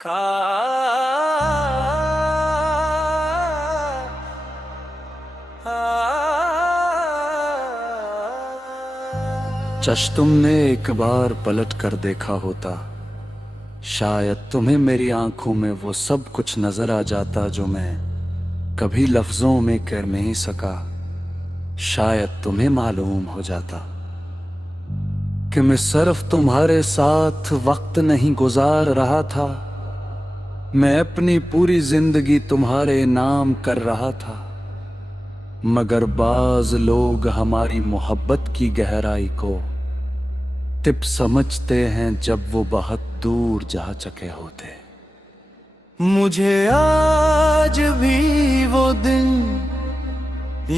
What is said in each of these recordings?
खा चश तुमने एक बार पलट कर देखा होता, शायद तुम्हें मेरी आंखों में वो सब कुछ नजर आ जाता जो मैं कभी लफ्जों में कह नहीं सका। शायद तुम्हें मालूम हो जाता कि मैं सिर्फ तुम्हारे साथ वक्त नहीं गुजार रहा था, मैं अपनी पूरी जिंदगी तुम्हारे नाम कर रहा था। मगर बाज लोग हमारी मोहब्बत की गहराई को तिप समझते हैं जब वो बहुत दूर जा चुके होते। मुझे आज भी वो दिन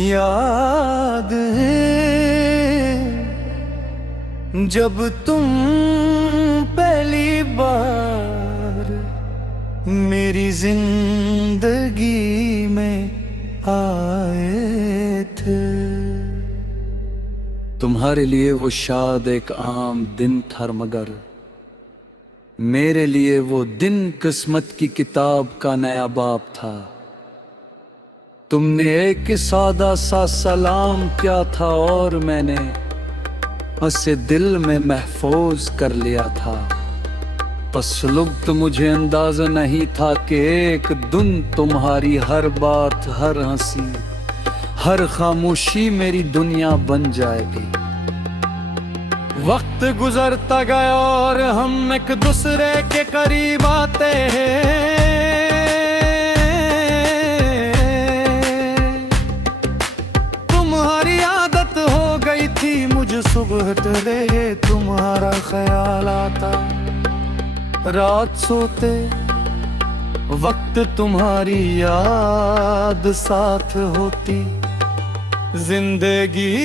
याद है जब तुम पहली बार मेरी जिंदगी में आए थे। तुम्हारे लिए वो शायद एक आम दिन था, मगर मेरे लिए वो दिन किस्मत की किताब का नया बाब था। तुमने एक सादा सा सलाम किया था और मैंने उसे दिल में महफूज कर लिया था। बस लुब्त मुझे अंदाजा नहीं था कि एक दिन तुम्हारी हर बात, हर हंसी, हर खामोशी मेरी दुनिया बन जाएगी। वक्त गुजरता गया और हम एक दूसरे के करीब आते हैं। तुम्हारी आदत हो गई थी मुझे सुबह टले तुम्हारा ख्याल आता। रात सोते वक्त तुम्हारी याद साथ होती। जिंदगी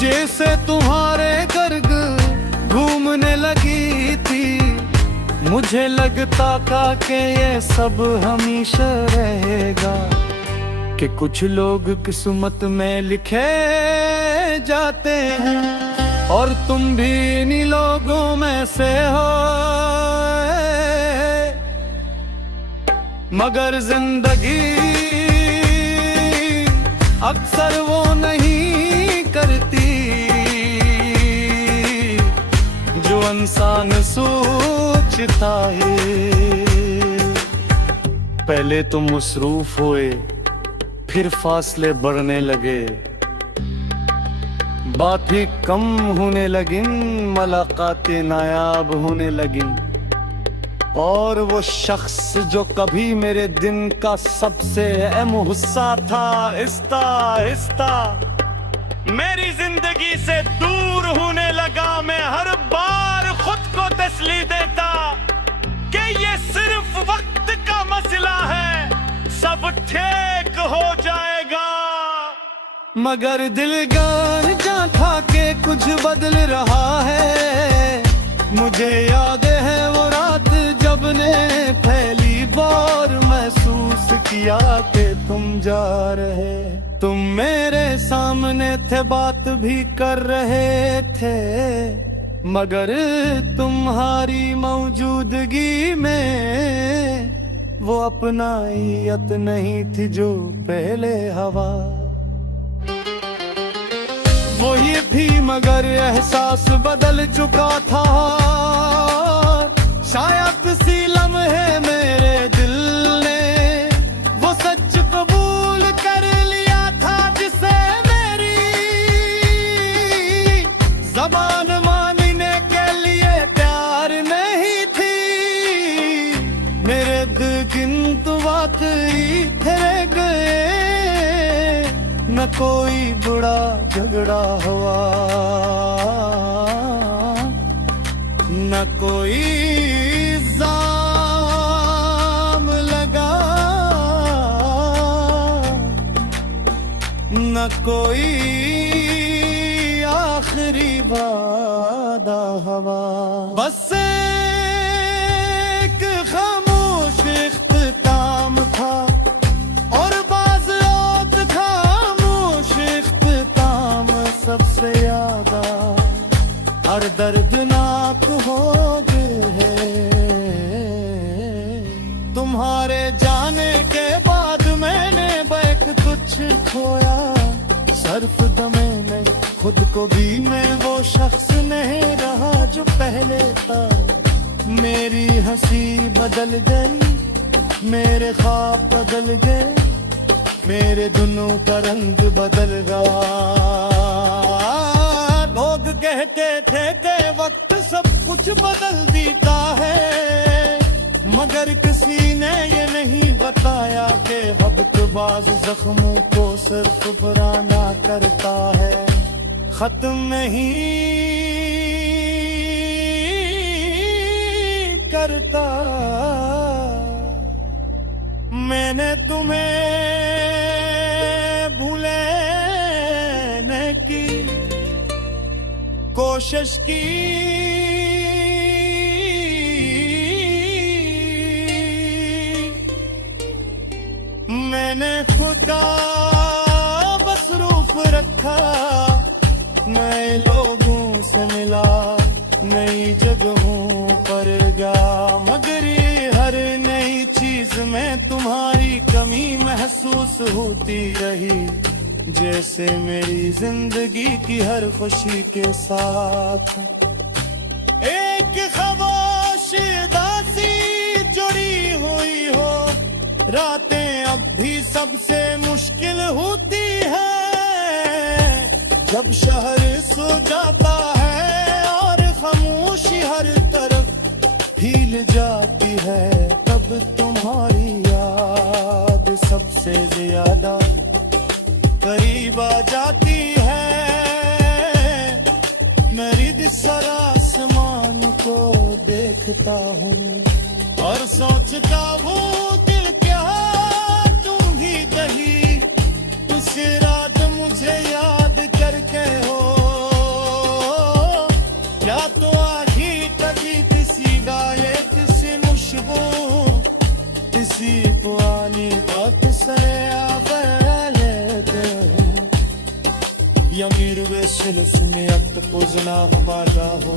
जैसे तुम्हारे गर्ग घूमने लगी थी। मुझे लगता था कि ये सब हमेशा रहेगा, कि कुछ लोग किस्मत में लिखे जाते हैं और तुम भी इन्हीं लोगों में से हो। मगर जिंदगी अक्सर वो नहीं करती जो इंसान सोचता है। पहले तुम मसरूफ हुए, फिर फासले बढ़ने लगे, बातें कम होने लगी, मुलाकातें नायाब होने लगी। और वो शख्स जो कभी मेरे दिन का सबसे अहम हिस्सा था, आहिस्ता आहिस्ता मेरी जिंदगी से दूर होने लगा। मैं हर बार खुद को तसल्ली देता कि ये सिर्फ वक्त का मसला है, सब ठीक हो जाएगा। मगर दिल जान था कि कुछ बदल रहा है। मुझे याद है वो रात जब ने पहली बार महसूस किया कि तुम जा रहे। तुम मेरे सामने थे, बात भी कर रहे थे, मगर तुम्हारी मौजूदगी में वो अपनाइत नहीं थी जो पहले हवा। वो ये भी मगर एहसास बदल चुका था। शायद सी लम्हे मेरे दिल ने वो सच कबूल कर लिया था जिसे मेरी ज़बान मानने के लिए तैयार नहीं थी। मेरे गिनत वाकई ठहर गए, न कोई बुरा झगड़ा हुआ, न कोई जाम लगा, न कोई आखिरी वादा हुआ। बस एक खामोश इख्तिताम था और सबसे यादा हर दर्दनाक हो गए। तुम्हारे जाने के बाद मैंने बैक कुछ खोया, सर्फ दमे में खुद को भी मैं वो शख्स नहीं रहा जो पहले था। मेरी हंसी बदल गई, मेरे ख्वाब बदल गए, मेरे दुनों का रंग बदल गया। लोग कहते थे कि वक्त सब कुछ बदल देता है, मगर किसी ने ये नहीं बताया कि वक्तबाज जख्मों को सिर्फ पुराना करता है, खत्म नहीं करता। मैंने तुम्हें भूलने की कोशिश की, मैंने खुदा मसरूफ रखा, नए लोगों से मिला, नई जगहों पर गया, मगर ये हर नई चीज में तुम्हारी कमी महसूस होती रही, जैसे मेरी जिंदगी की हर खुशी के साथ एक खामोश उदासी जुड़ी हुई हो। रातें अब भी सबसे मुश्किल होती है, जब शहर सो जाता है और खामोशी हर तरफ फैल जाती है, तब तुम्हारी याद सबसे ज्यादा करीब आ जाती है। मैं रिद सर आसमान को देखता हूँ और सोचता हूँ दिल क्या तुम भी कहीं उस रात मुझे याद करके हो, या तो आधी कभी किसी गाये किसी मुश्बो किसी पुरानी बात से यमीर वे में अब तो पोजना हमारा हो,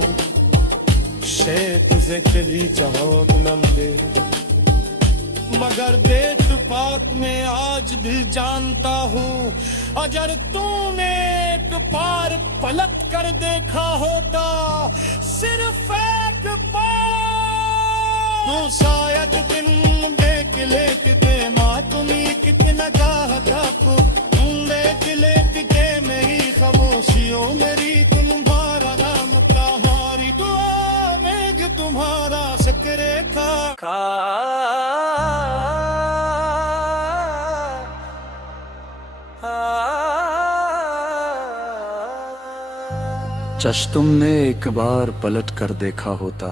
शेख ज़िक्री चाहो बुलंदे, मगर बेत पाक में आज भी जानता हूँ, अगर तूने एक बार पलट कर देखा होता, सिर्फ एक बार, तो शायद दिन देख लेक दे मातमी कितना चाहता को, तुम देख लेक के मेरी खामोशियों मेरी तुम्हारा नाम तुम्हारी दुआ में तुम्हारा शकरे खा। चश तुमने एक बार पलट कर देखा होता,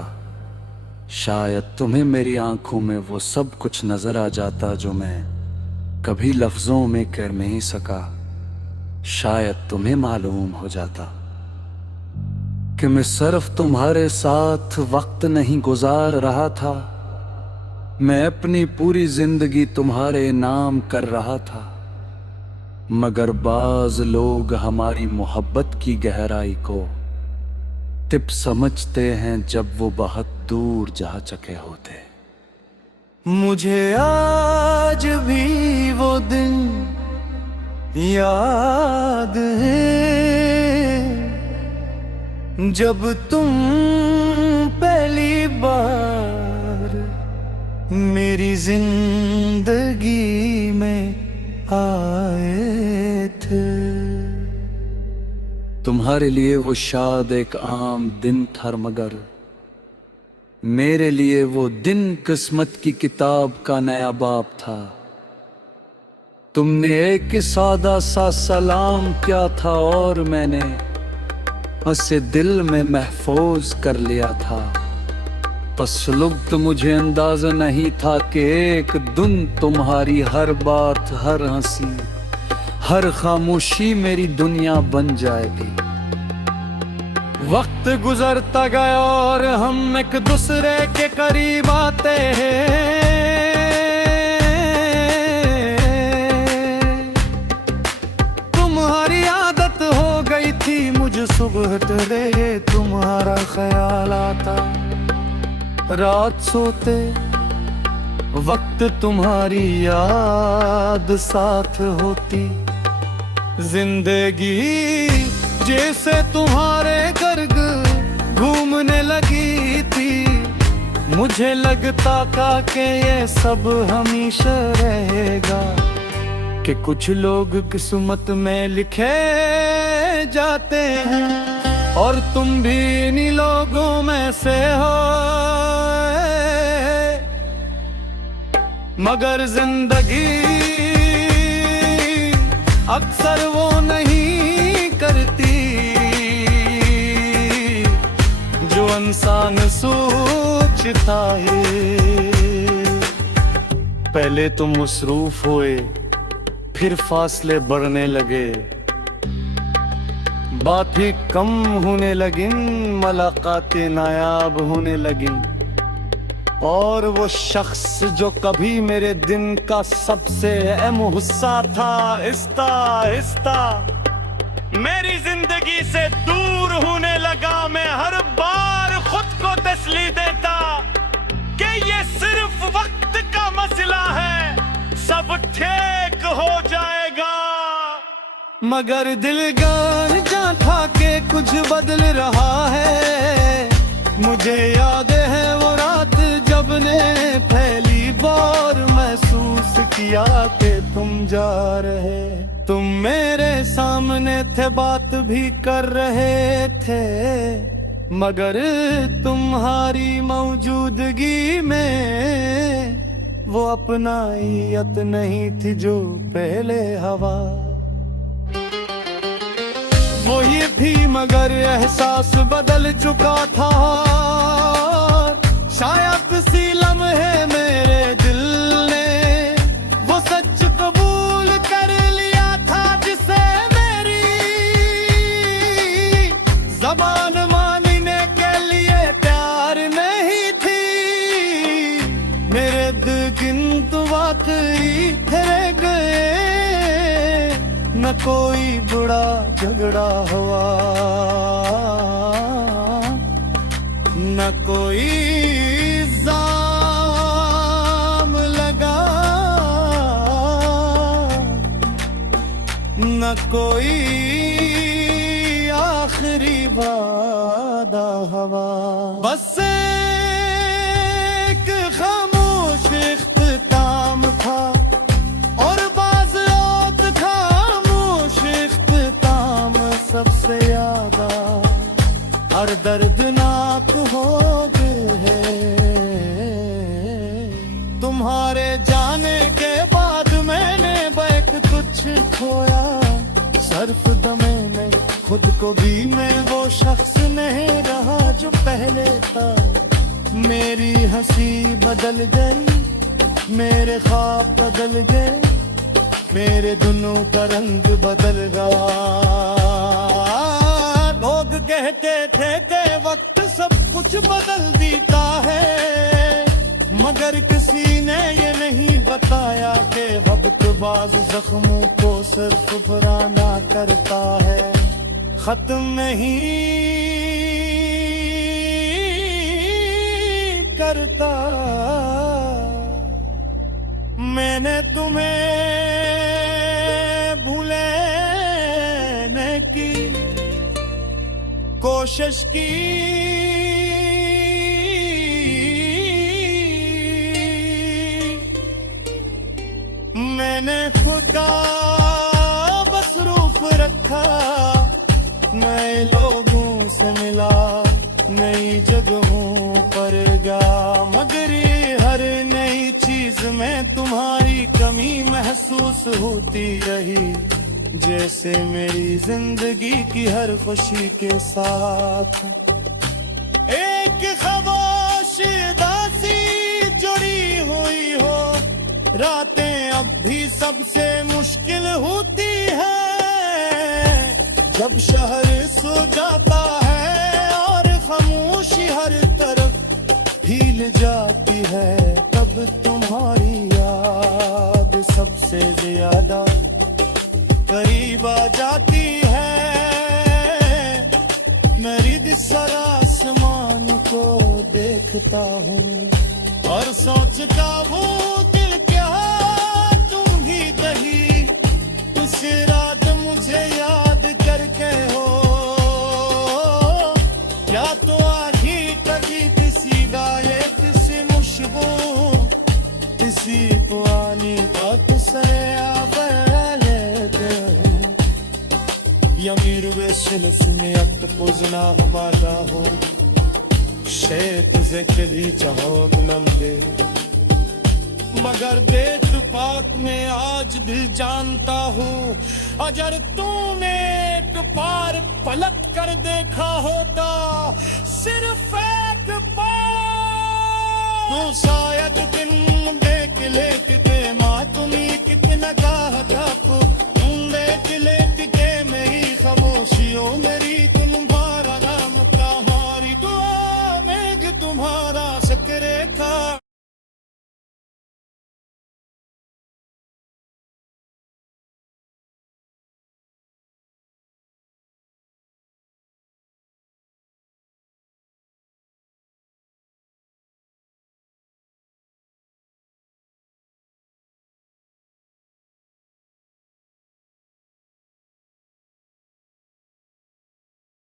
शायद तुम्हें मेरी आंखों में वो सब कुछ नजर आ जाता जो मैं कभी लफ्जों में कह नहीं सका। शायद तुम्हें मालूम हो जाता कि मैं सिर्फ तुम्हारे साथ वक्त नहीं गुजार रहा था, मैं अपनी पूरी जिंदगी तुम्हारे नाम कर रहा था। मगर बाज लोग हमारी मोहब्बत की गहराई को तिप समझते हैं जब वो बहुत दूर जा चुके होते। मुझे आज भी वो दिन याद है जब तुम पहली बार मेरी जिंदगी में आए थे। तुम्हारे लिए वो शायद एक आम दिन था, मगर मेरे लिए वो दिन किस्मत की किताब का नया बाब था। तुमने एक सादा सा सलाम किया था और मैंने उसे दिल में महफूज कर लिया था। बस लुब्ध मुझे अंदाजा नहीं था कि एक दिन तुम्हारी हर बात, हर हंसी, हर खामोशी मेरी दुनिया बन जाएगी। वक्त गुजरता गया और हम एक दूसरे के करीब आते हैं। तुम्हारी आदत हो गई थी मुझे सुबह टले तुम्हारा ख्याल आता। रात सोते वक्त तुम्हारी याद साथ होती, जिंदगी जैसे तुम्हारे गर्ग घूमने लगी थी। मुझे लगता था कि ये सब हमेशा रहेगा, कि कुछ लोग किस्मत में लिखे जाते हैं और तुम भी इन्हीं लोगों में से हो। मगर जिंदगी अक्सर वो नहीं करती जो इंसान सोचता है। पहले तुम मसरूफ हुए, फिर फासले बढ़ने लगे, बातें कम होने लगी, मुलाकातें नायाब होने लगी। और वो शख्स जो कभी मेरे दिन का सबसे अहम हिस्सा था, आहिस्ता आहिस्ता मेरी जिंदगी से दूर होने लगा। मैं हर बार खुद को तसल्ली देता कि ये सिर्फ वक्त का मसला है, सब ठीक हो जाएगा। मगर दिल जान था कि कुछ बदल रहा है। मुझे याद है वो रात जब ने पहली बार महसूस किया कि तुम जा रहे। तुम मेरे सामने थे, बात भी कर रहे थे, मगर तुम्हारी मौजूदगी में वो अपनाइत नहीं थी जो पहले हवा। वही थी मगर एहसास बदल चुका था। शायद किसी लम्हे मेरे दिल ने वो सच कबूल कर लिया था जिसे मेरी ज़बान मानने के लिए प्यार नहीं थी। मेरे दिल किंतु वाकई रह गए, न कोई बुरा झगड़ा हुआ, न कोई जाम लगा, न कोई आखिरी वादा हवा। बस एक खामोश इख्तिताम था और बाज़ खामोश इख्तिताम सबसे यादा हर दर्दनाक हो गए। तुम्हारे जाने के बाद मैंने बैक कुछ खोया, सर्फ दमे में खुद को भी मैं वो शख्स नहीं रहा जो पहले था। मेरी हंसी बदल गई, मेरे ख्वाब बदल गए, मेरे दुनों का रंग बदल गया। लोग कहते थे कि वक्त सब कुछ बदल देता है, मगर किसी ने ये नहीं बताया कि वक्तबाज जख्मों को सिर्फ पुराना करता है, खत्म नहीं करता। मैंने तुम्हें भूलने की कोशिश की, मैंने खुद का मसरूफ रखा, नए लोगों से मिला, नई जगहों पर गया, मगर ये हर नई चीज में तुम्हारी कमी महसूस होती रही, जैसे मेरी जिंदगी की हर खुशी के साथ एक खामोश दासी जुड़ी हुई हो। रातें अब भी सबसे मुश्किल होती है जब शहर सो जाता है और खामोशी हर तरफ हिल जाती है, तब तुम्हारी याद सबसे ज्यादा करीब आ जाती है। मैं रिद सर आसमान को देखता हूँ और सोचता हूँ सी पुरानी बात से Yamir ve şelesini yaktı pozuna hamada ho Şehit zekri चाहो गुलम दे मगर बेत पाक में आज भी जानता हूँ अगर तूने एक बार पलट कर देखा होता सिर्फ एक बार तो शायद दिन